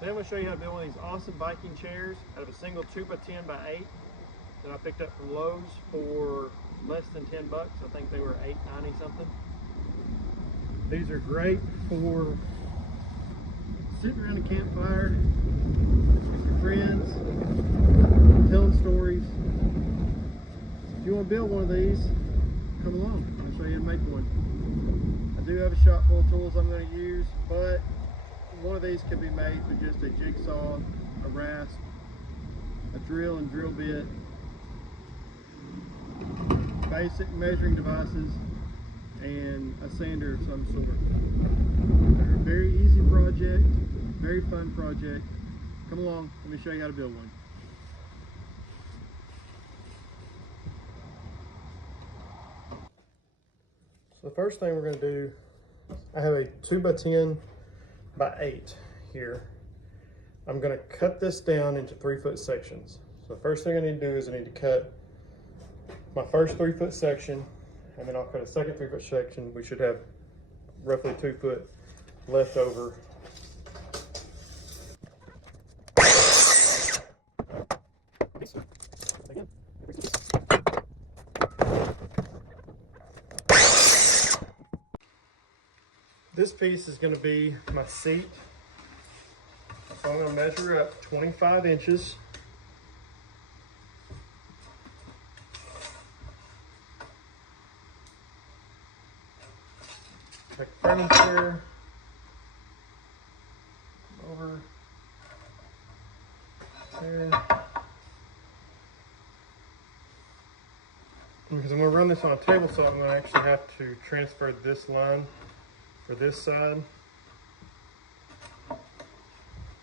Then I'm going to show you how to build one of these awesome Viking chairs out of a single 2x10 by 8 that I picked up from Lowe's for less than 10 bucks. I think they were $8.90 something. These are great for sitting around a campfire with your friends, telling stories. If you want to build one of these, come along. I'll show you how to make one. I do have a shop full of tools I'm going to use, but one of these can be made with just a jigsaw, a rasp, a drill and drill bit, basic measuring devices, and a sander of some sort. They're a very easy project, very fun project. Come along, let me show you how to build one. So the first thing we're going to do, I have a 2x10 by 8 here. I'm going to cut this down into 3-foot sections. So the first thing I need to do is I need to cut my first 3-foot section, and then I'll cut a second 3-foot section. We should have roughly 2 foot left over. This piece is going to be my seat. So I'm going to measure up 25 inches. Take the framing square over there. Because I'm going to run this on a table saw, I'm going to actually have to transfer this line for this side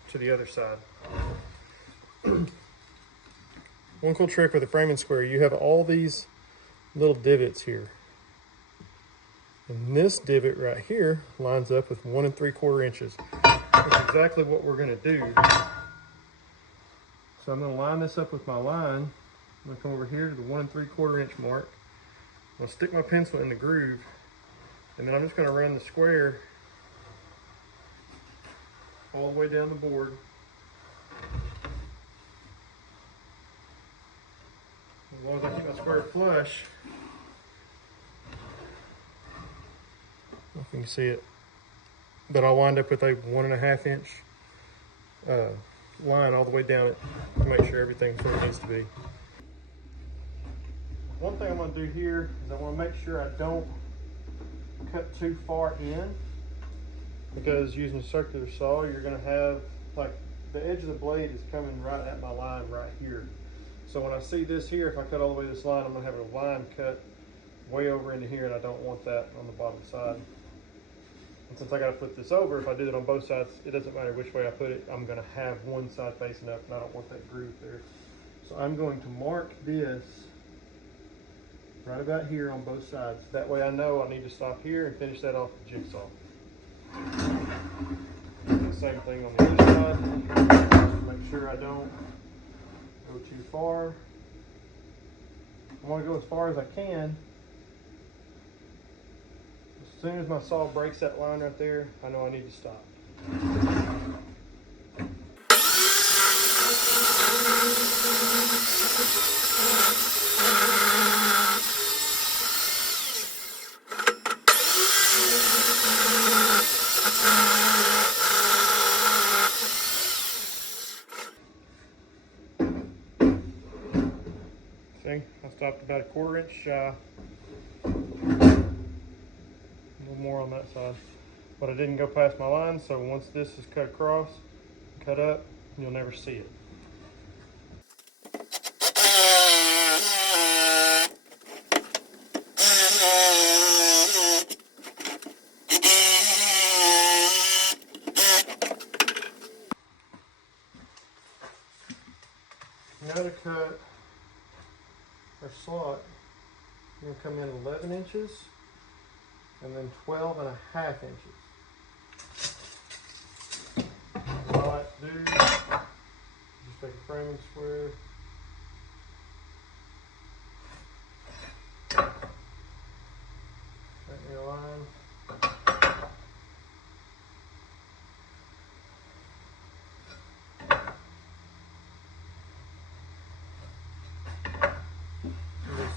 to the other side. One cool trick with a framing square, you have all these little divots here. And this divot right here lines up with 1 3/4 inches. That's exactly what we're going to do. So I'm going to line this up with my line. I'm going to come over here to the 1 3/4 inch mark. I'm going to stick my pencil in the groove, and then I'm just going to run the square all the way down the board. As long as I keep my square flush, I don't know if you can see it, but I'll wind up with a 1 1/2 inch line all the way down it to make sure everything's where it needs to be. One thing I'm going to do here is I want to make sure I don't cut too far in, because using a circular saw, you're going to have, like, the edge of the blade is coming right at my line right here. So when I see this here, if I cut all the way to this line, I'm going to have a line cut way over into here, and I don't want that on the bottom side. And since I got to flip this over, if I do it on both sides, it doesn't matter which way I put it, I'm going to have one side facing up, and I don't want that groove there. So I'm going to mark this right about here on both sides. That way I know I need to stop here and finish that off with jigsaw. Same thing on the other side. Just make sure I don't go too far. I want to go as far as I can. As soon as my saw breaks that line right there, I know I need to stop. See, I stopped about a 1/4 inch shy. A little more on that side. But I didn't go past my line, so once this is cut across, cut up, you'll never see it. Now to cut our slot, you're going to come in 11 inches and then 12.5 inches. What I like to do, just take a framing square, cut your line,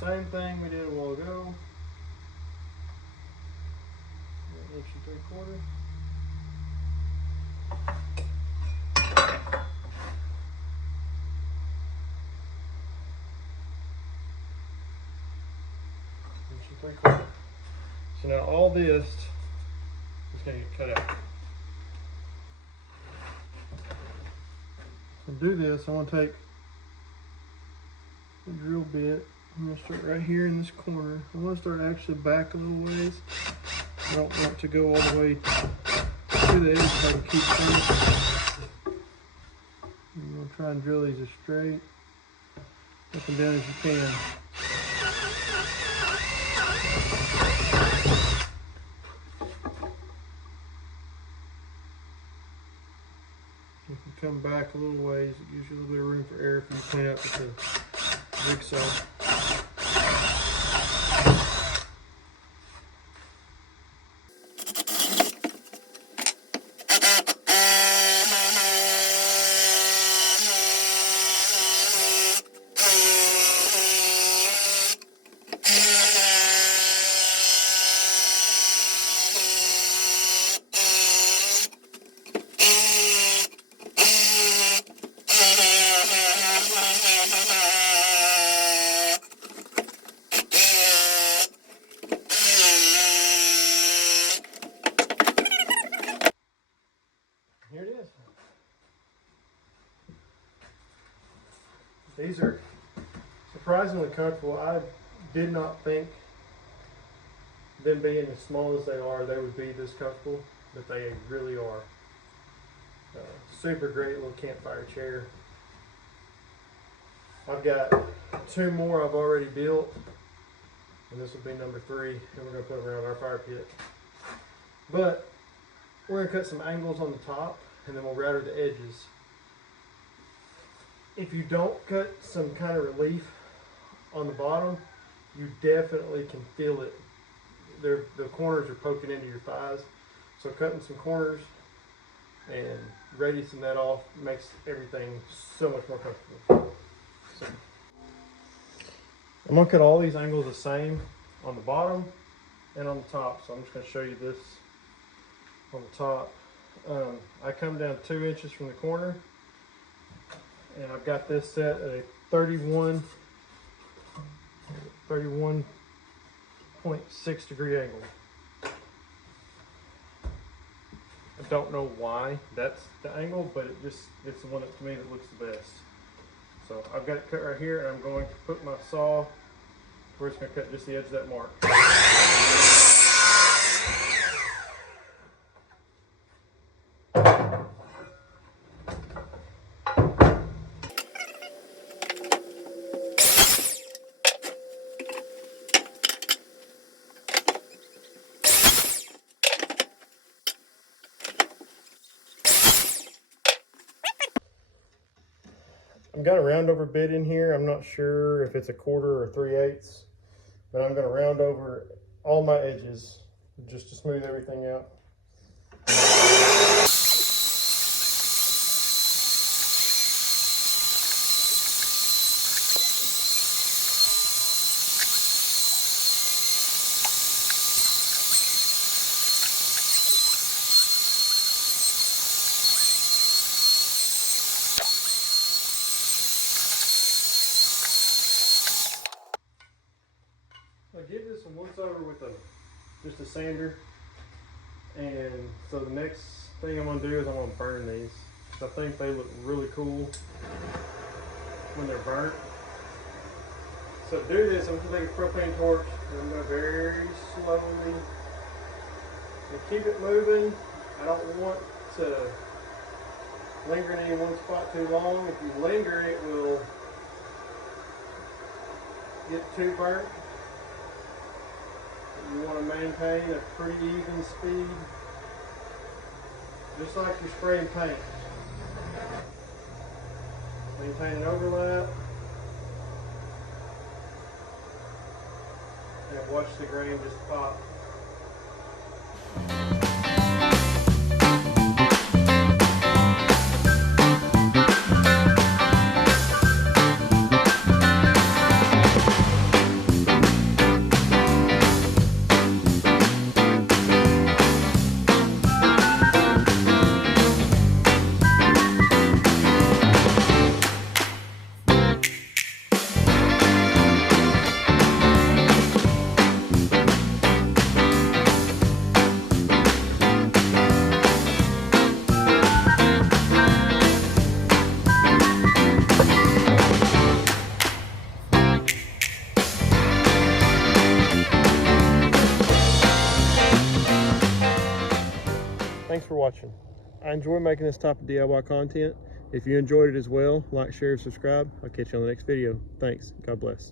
same thing we did a while ago. 1 3/4 inch. So now all this is going to get cut out. To do this, I want to take the drill bit. I'm going to start right here in this corner. I want to start actually back a little ways. I don't want to go all the way to the edge if I can keep turning. I'm going to try and drill these as straight up and down as you can. You can come back a little ways. It gives you a little bit of room for air if you clean up with the jigsaw. Here it is. These are surprisingly comfortable. I did not think, them being as small as they would be this comfortable, but they really are. Super great little campfire chair. I've got 2 more I've already built, and this will be number 3, and we're going to put around our fire pit. But we're going to cut some angles on the top, and then we'll router the edges. If you don't cut some kind of relief on the bottom, you definitely can feel it. The corners are poking into your thighs. So cutting some corners and radiusing that off makes everything so much more comfortable. So, I'm going to cut all these angles the same on the bottom and on the top. So I'm just going to show you this on the top. I come down 2 inches from the corner, and I've got this set at a 31.6 degree angle. I don't know why that's the angle, but it's the one that to me that looks the best. So I've got it cut right here, and I'm going to put my saw where it's going to cut just the edge of that mark. I've got a round over bit in here. I'm not sure if it's 1/4 or 3/8, but I'm going to round over all my edges just to smooth everything out. I give this a once over with just a sander, and so the next thing I'm going to do is I'm going to burn these. I think they look really cool when they're burnt. So to do this, I'm going to take a propane torch, and I'm going to very slowly keep it moving. I don't want to linger in any one spot too long. If you linger, it will get too burnt. You want to maintain a pretty even speed, just like you're spraying paint. Maintain an overlap, and watch the grain just pop. thanks for watching. I enjoy making this type of DIY content. If you enjoyed it as well, like, share, subscribe. I'll catch you on the next video. Thanks. God bless.